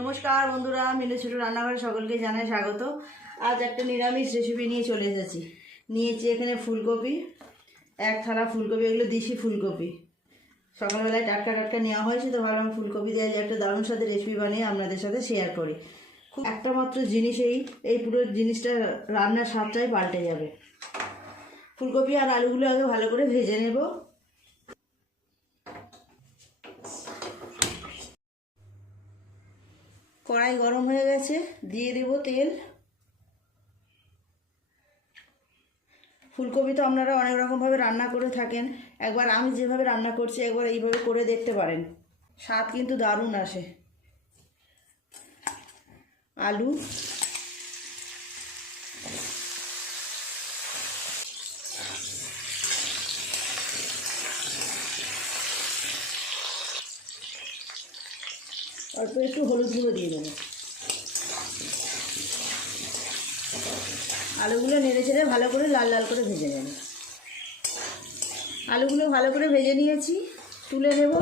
নমস্কার বন্ধুরা, মিনু ছোট রান্নাঘরে সকলকে জানাই স্বাগত। আজ একটা নিরামিষ রেসিপি নিয়ে চলে এসেছি। নিয়েছি এখানে ফুলকপি, এক থালা ফুলকপি, এগুলো দেশি ফুলকপি। সকালবেলায় টাটকা টাটকা নেওয়া হয়েছে, তো ভাবলাম ফুলকপি দিয়ে একটা দারুণ স্বাদের রেসিপি বানিয়ে আপনাদের সাথে শেয়ার করি। খুব একটা মাত্র জিনিস, এই পুরো জিনিসটা রান্নার স্বাদটাই পাল্টে যাবে। ফুলকপি আর আলুগুলো আগে ভালো করে ভেজে নেব। কড়াই গরম হয়ে গেছে, দিয়ে দেব তেল। ফুলকপি তো আপনারা অনেক রকমভাবে রান্না করে থাকেন, একবার আমি যেভাবে রান্না করছি একবার এইভাবে করে দেখতে পারেন, স্বাদ কিন্তু দারুণ আসে। আলু, অল্প একটু হলুদ গুঁড়ো দিয়ে দেবো। আলুগুলো নেড়ে চেড়ে ভালো করে লাল লাল করে ভেজে নেব। আলুগুলো ভালো করে ভেজে নিয়েছি, তুলে নেব।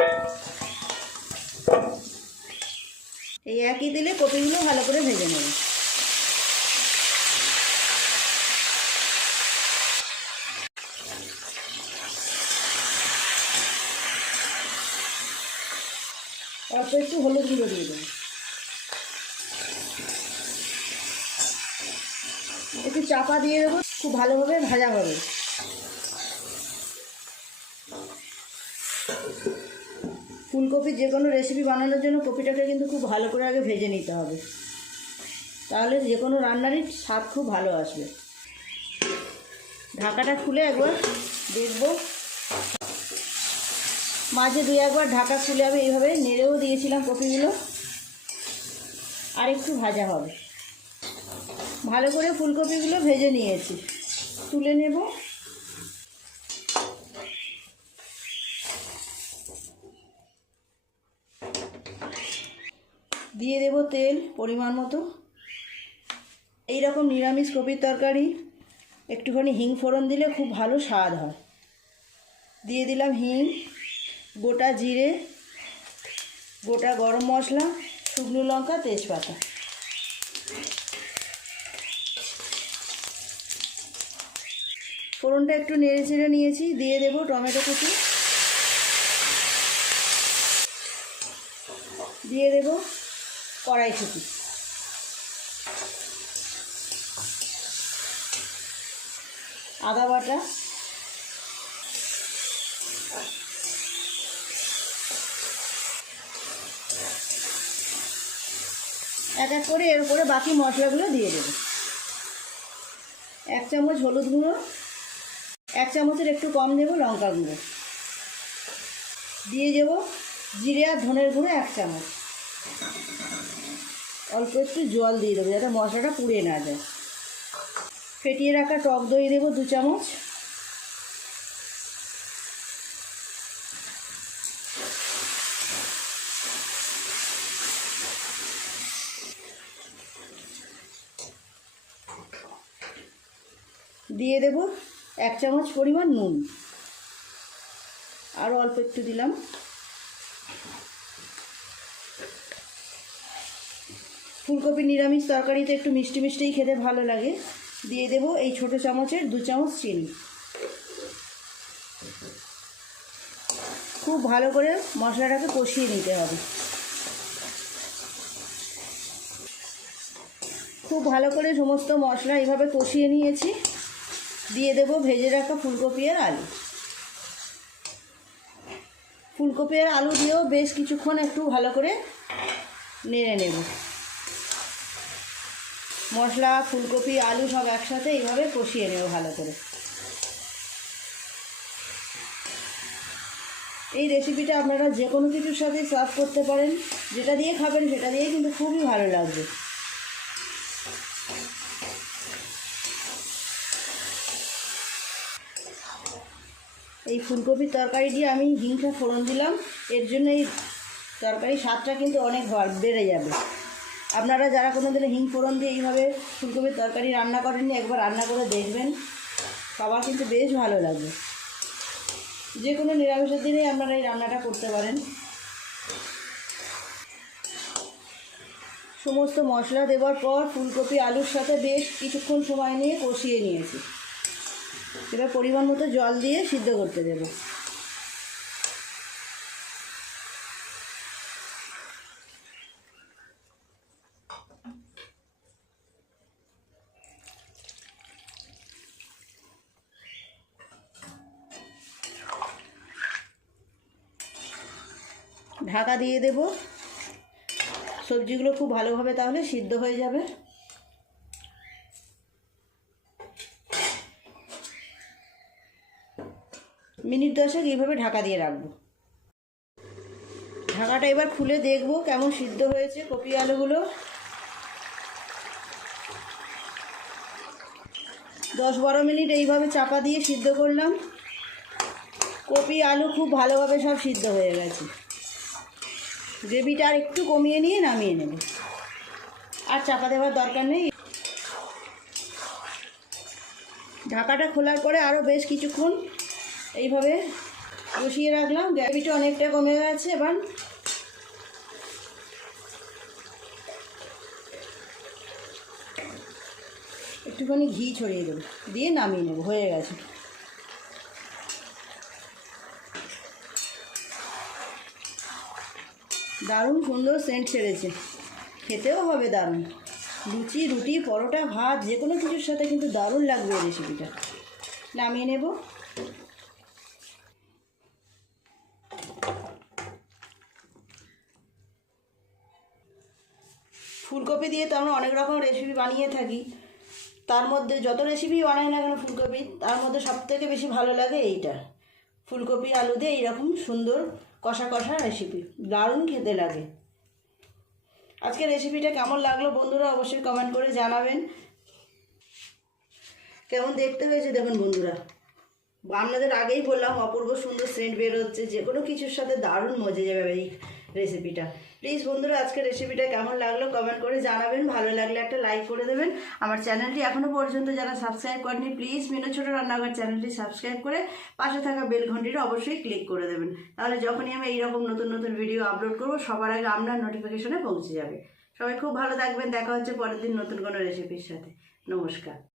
এই একই তেলে কপিগুলো ভালো করে ভেজে নেব। অল্প একটু হলুদ গুঁড়ো দিয়ে দেবো, একটু চাপা দিয়ে দেবো, খুব ভালোভাবে ভাজা হবে। ফুলকপির যে কোনো রেসিপি বানানোর জন্য কপিটাকে কিন্তু খুব ভালো করে আগে ভেজে নিতে হবে, তাহলে যে কোনো রান্নারই স্বাদ খুব ভালো আসবে। ঢাকাটা খুলে একবার দেখব। মাঝে দুই একবার ঢাকা খুলে আমি এইভাবে নেড়েও দিয়েছিলাম কপিগুলো, আর একটু ভাজা হবে। ভালো করে ফুলকপিগুলো ভেজে নিয়েছি, তুলে নেব। দিয়ে দেব তেল পরিমাণ মতো। এই রকম নিরামিষ কপির তরকারি একটুখানি হিং ফোড়ন দিলে খুব ভালো স্বাদ হয়। দিয়ে দিলাম হিং, গোটা জিরে, গোটা গরম মশলা, শুকনো লঙ্কা, তেজপাতা। ফোড়নটা একটু নেড়ে চেড়ে নিয়েছি, দিয়ে দেব টমেটো কুচি, দিয়ে দেব কড়াইশুঁটি, আদা বাটা, এক এক করে এর উপরে বাকি মশলাগুলো দিয়ে দেব। 1 চামচ হলুদ গুঁড়ো, 1 চামচের একটু কম দেব লঙ্কা গুঁড়ো, দিয়ে দেব জিরে আর ধনের গুঁড়ো 1 চামচ। অল্প একটু জল দিয়ে দেবো যাতে মশলাটা পুড়ে না যায়। ফেটিয়ে রাখা টক দই দেবো 2 চামচ। দিয়ে দেব 1 চামচ পরিমাণ নুন, আরও অল্প একটু দিলাম। ফুলকপি নিরামিষ তরকারিতে একটু মিষ্টি মিষ্টিই খেতে ভালো লাগে। দিয়ে দেব এই ছোটো চামচের 2 চামচ চিনি। খুব ভালো করে মশলাটাকে কষিয়ে নিতে হবে। খুব ভালো করে সমস্ত মশলা এইভাবে কষিয়ে নিয়েছি। দিয়ে দেব ভেজে রাখা ফুলকপি আর আলু। ফুলকপি আর আলু দিয়েও বেশ কিছুক্ষণ একটু ভালো করে নেড়ে নেব। মশলা, ফুলকপি, আলু সব একসাথে এইভাবে কষিয়ে নেব ভালো করে। এই রেসিপিটা আপনারা যে কোনো কিছুর সাথে সার্ভ করতে পারেন, যেটা দিয়ে খাবেন সেটা দিয়ে কিন্তু খুবই ভালো লাগবে। এই ফুলকপির তরকারি দিয়ে আমি হিংটা ফোড়ন দিলাম, এর জন্য এই তরকারির স্বাদটা কিন্তু অনেক বেড়ে যাবে। আপনারা যারা কোনো দিনে হিং ফোড়ন দিয়ে এইভাবে ফুলকপির তরকারি রান্না করেননি, একবার রান্না করে দেখবেন, সবার কিন্তু বেশ ভালো লাগবে। যে কোনো নিরামিষের দিনেই আপনারা এই রান্নাটা করতে পারেন। সমস্ত মশলা দেওয়ার পর ফুলকপি আলুর সাথে বেশ কিছুক্ষণ সময় নিয়ে কষিয়ে নিয়েছি। এবার পরিমাণ মতো জল দিয়ে সিদ্ধ করতে দেব। ঢাকা দিয়ে দেব, সবজিগুলো খুব ভালোভাবে তাহলে সিদ্ধ হয়ে যাবে। মিনিট 10 এইভাবে ঢাকা দিয়ে রাখবো। ঢাকাটা এবার খুলে দেখব কেমন সিদ্ধ হয়েছে কপি আলুগুলো। 10-12 মিনিট এইভাবে চাপা দিয়ে সিদ্ধ করলাম। কপি আলু খুব ভালোভাবে সব সিদ্ধ হয়ে গেছে। গ্রেভিটা আর একটু কমিয়ে নিয়ে নামিয়ে নেব, আর চাপা দেওয়ার দরকার নেই। ঢাকাটা খোলার পরে আরও বেশ কিছুক্ষণ এইভাবে বসিয়ে রাখলাম। গ্রেভিটা অনেকটা কমে গেছে। এবার একটুখানি ঘি ছড়িয়ে দেবো, দিয়ে নামিয়ে নেব। হয়ে গেছে। দারুণ সুন্দর সেন্ট ছেড়েছে, খেতেও হবে দারুণ। লুচি, রুটি, পরোটা, ভাত যে কোনো কিছুর সাথে কিন্তু দারুণ লাগবে এই রেসিপিটা। নামিয়ে নেব। ফুলকপি দিয়ে তো আমরা অনেক রকম রেসিপি বানিয়ে থাকি, তার মধ্যে যত রেসিপি বানাই না কেন ফুলকপি, তার মধ্যে সবথেকে বেশি ভালো লাগে এইটা, ফুলকপি আলু দিয়ে এইরকম সুন্দর কষা কষা রেসিপি, দারুণ খেতে লাগে। আজকে রেসিপিটা কেমন লাগলো বন্ধুরা অবশ্যই কমেন্ট করে জানাবেন। কেমন দেখতে হয়েছে দেখুন বন্ধুরা, আপনাদের আগেই বললাম অপূর্ব সুন্দর সেন্ট বের হচ্ছে, যে কোনো কিছুর সাথে দারুণ মজে যাবে এই রেসিপিটা। প্লিজ বন্ধুরা আজকে রেসিপিটা কেমন লাগলো কমেন্ট করে জানাবেন। ভালো লাগলে একটা লাইক করে দেবেন। আমার চ্যানেলটি এখনও পর্যন্ত যারা সাবস্ক্রাইব করেনি প্লিজ মিনু ছোট রান্নাঘর চ্যানেলটি সাবস্ক্রাইব করে পাশে থাকা বেল ঘন্টিটা অবশ্যই ক্লিক করে দেবেন। তাহলে যখনই আমি এইরকম নতুন নতুন ভিডিও আপলোড করব সবার আগে আপনার নোটিফিকেশনে পৌঁছে যাবে। সবাই খুব ভালো থাকবেন। দেখা হচ্ছে পরের দিন নতুন কোনো রেসিপির সাথে। নমস্কার।